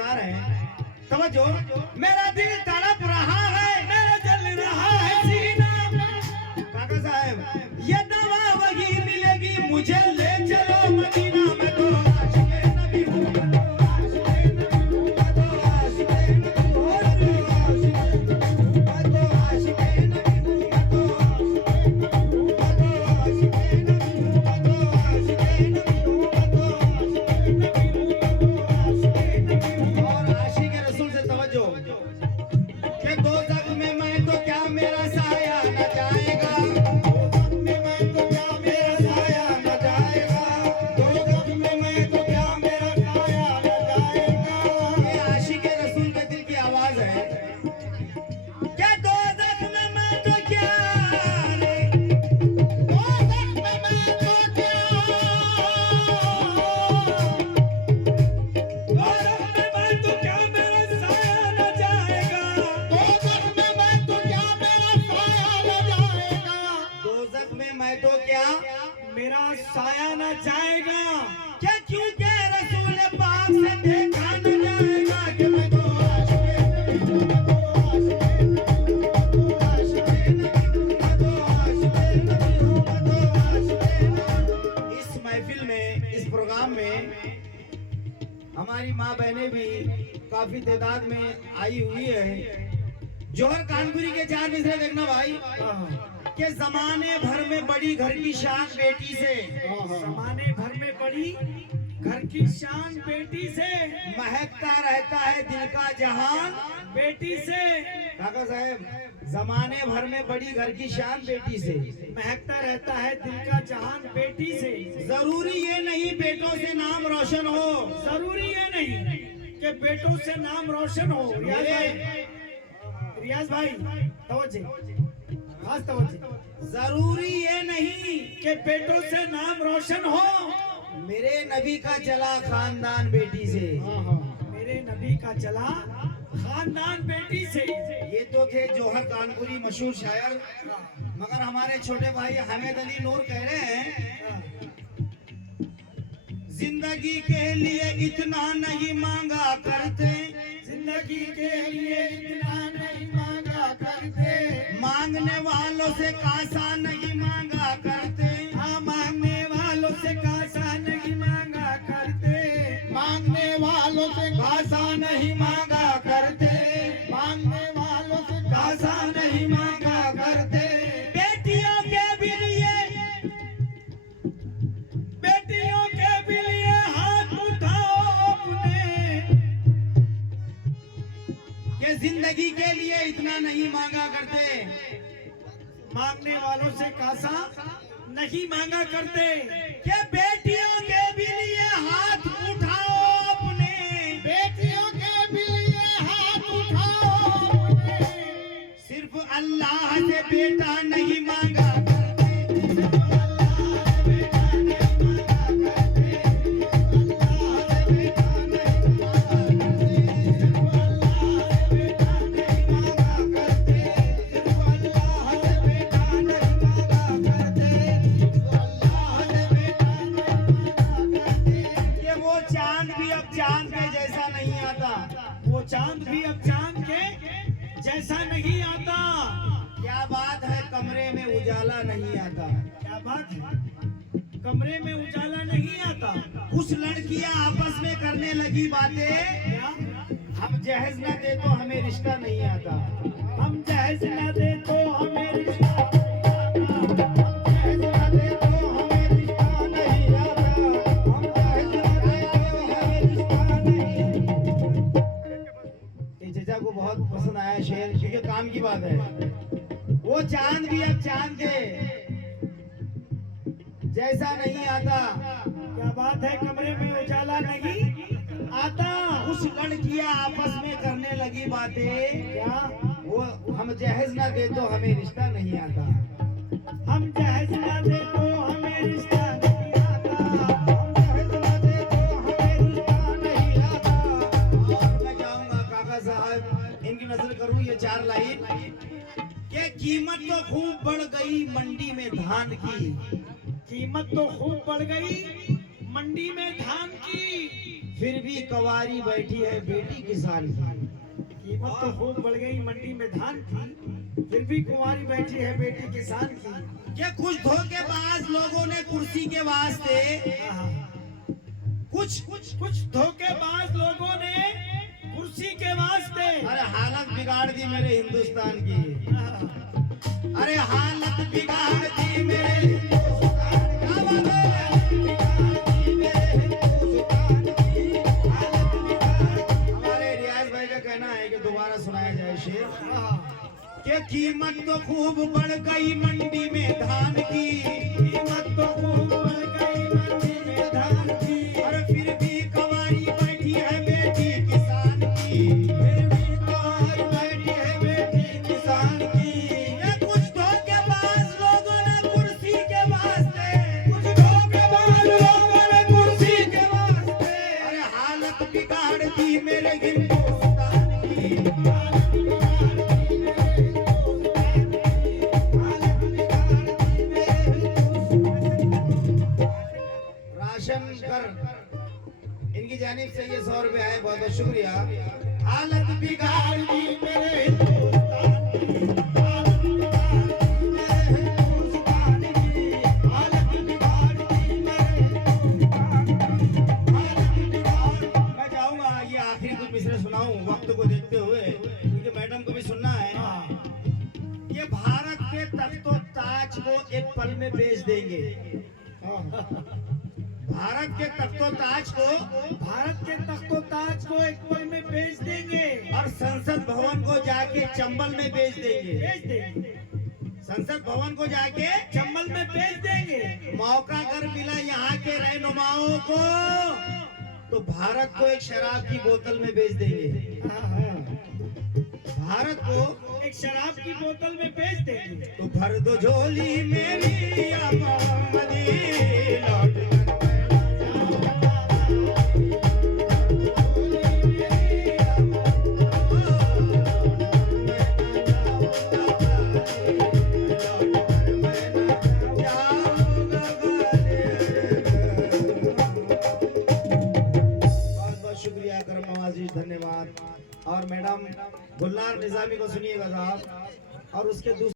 प्रकार है, समझो। मेरा दिल तड़प रहा है, मेरा जल रहा है सीना। काका साहब, ये दवा वही मिलेगी, मुझे ले चलो मदीना। मैं तो आशिक़े नबी हूँ, मैं तो आशिक़े नबी हूँ, मैं तो आशिक़े नबी हूँ, मैं तो आशिक़े नबी हूँ, मैं तो आशिक़े नबी हूँ, मैं तो आशिक़े नबी हूँ, मैं तो आशिक़े नबी हूँ, मैं तो आशिक़े नबी हूँ। और आशिक़े रसूल से तवज्जो कि दोज़ख में मैं तो क्या मेरा साया न जाएगा, दोज़ख में मैं तो क्या मेरा साया न जाएगा, दोज़ख में मैं तो क्या मेरा साया न जाएगा। ये आशिक़े रसूल के दिल की आवाज है कि दोज़ख में मैं तो क्या रे, दोज़ख में मैं तो क्या, दोज़ख में मैं तो क्या मेरा साया न जाएगा, दोज़ख में मैं तो क्या मेरा साया न जाएगा, दोज़ख में मैं तो क्या मेरा साया न जाएगा। क्या क्योंकि रसूल पाक से देखा न जाएगा कि मैं तो आशिक़े नबी हूँ, मैं तो आशिक़े नबी हूँ, मैं तो आशिक़े नबी हूँ, मैं तो आशिक़े नबी हूँ। इस महफिल में, इस प्रोग्राम में हमारी माँ बहनें भी काफी तादाद में आई हुई है। जौहर कानपुरी के चार मिसरे देखना भाई कि जमाने भर में बड़ी घर की शान बेटी से, जमाने भर में बड़ी घर की शान बेटी से, महकता रहता है दिल का जहान बेटी से, काका साहब, जमाने भर में बड़ी घर की शान बेटी से, महकता रहता है दिल का जहान बेटी से। जरूरी ये नहीं बेटों से नाम रोशन हो, जरूरी ये नहीं कि बेटों से नाम रोशन हो। रियाज भाई तवज्जो, खास तवज्जो। जरूरी ये नहीं कि बेटों से नाम रोशन हो, मेरे नबी का चला खानदान बेटी से। मेरे नबी का चला खानदान बेटी से। ये तो थे जौहर कानपुरी मशहूर शायर, मगर हमारे छोटे भाई हामिद अली नूर कह रहे हैं, जिंदगी के लिए इतना नहीं मांगा करते, जिंदगी के लिए इतना नहीं मांगा करते, मांगने वालों से कासा नहीं मांगा करते, हाँ मांगने वालों से कासा नहीं मांगा करते, मांगने वालों से कासा नहीं मांगा करते, मांगने वालों से कासा नहीं मांगा करते। बेटियों के भी लिए, बेटियों के भी लिए हाथ उठाओ अपने, ये जिंदगी के लिए इतना नहीं मांगा करते, मांगने वालों से कासा नहीं मांगा करते, कि बेटियों के भी लिए हाथ उठाओ अपने, बेटियों के भी लिए हाथ उठाओ अपने, सिर्फ अल्लाह से बेटा नहीं मांगा करते, कि वो चांद भी अब चांद के जैसा नहीं आता। वो चांद भी अब चांद के जैसा नहीं आता। क्या बात है कमरे में उजाला नहीं आता, क्या बात है, कमरे में उजाला नहीं आता। कुछ लड़कियां आपस में करने लगी बातें, क्या हम जहेज न दे तो हमें रिश्ता नहीं आता, हम जहेज न दे तो हमें रिश्ता जहेज न दे तो हमें रिश्ता नहीं आता, हम जहेज न दे तो हमें रिश्ता नहीं। ये चचा को बहुत पसंद आया शेर, क्योंकि काम की बात है। वो चांद भी अब चांद के जैसा नहीं आता। क्या बात है, कमरे में उजाला नहीं आता। कुछ लड़कियां आपस में करने लगी बातें, क्या वो हम जहेज न दे तो हमें रिश्ता नहीं आता, हम जहेज न दे तो हमें रिश्ता नहीं आता, हम जहेज न दे तो हमें रिश्ता नहीं आता। और मैं चाहूंगा काका साहब इनकी नजर करूं ये चार लाइन कि कीमत तो खूब बढ़ गई मंडी में धान की, कीमत तो खूब बढ़ गई मंडी में धान की, फिर भी कवारी बैठी है बेटी किसान की। कीमत तो खूब बढ़ गई मंडी में धान की, फिर भी कुंवारी बैठी है बेटी किसान की। ये कुछ धोखेबाज लोगों ने कुर्सी के वास्ते, कुछ धोखेबाज लोगों ने कुर्सी के वास्ते अरे हालत बिगाड़ दी मेरे हिंदुस्तान की। अरे हालत बिगाड़ दी मेरे हिंदुस्तान की। हमारे रियाज भाई का कहना है कि दोबारा सुनाया जाए शेर कि कीमत तो खूब बढ़ गई मंडी में धान की, कीमत तो खूब बढ़ गई मंडी में धान की, और फिर भी कवारी बैठी है बेटी किसान की। फिर भी कुंवारी बैठी है बेटी किसान की। ये कुछ धोखेबाज लोगों ने कुर्सी के वास्ते, कुछ धोखेबाज लोगों ने कुर्सी के वास्ते अरे हालत बिगाड़ दी मेरे हिंदुस्तान की। राशन कर इनकी जानिब से ये 100 रुपया है, बहुत बहुत शुक्रिया। हालत बिगाड़ दी मेरे हिंदुस्तान की। हालत बिगाड़ दी मेरे हिंदुस्तान की। मैं चाहूंगा ये आखिरी कुछ मिसरे सुनाऊं वक्त को देखते हुए, क्योंकि मैडम को भी सुनना है। ये भारत के तख्तो ताज को एक पल में बेच देंगे। भारत के तख्तो ताज को, भारत के तख्तो ताज को एक पल में बेच देंगे और संसद भवन को जाके चंबल में बेच देंगे। बेच देंगे, संसद भवन को जाके चंबल में बेच देंगे। मौका कर मिला यहाँ के रहनुमाओं को, तो भारत को एक शराब की बोतल में बेच देंगे। भारत को एक शराब की बोतल में बेच देंगे। तो भर दो झोली मेरी आबादी, लौट शुक्रिया, करम नवाजी, धन्यवाद। और मैडम गुलनार निजामी को सुनिएगा साहब, और उसके दूसरे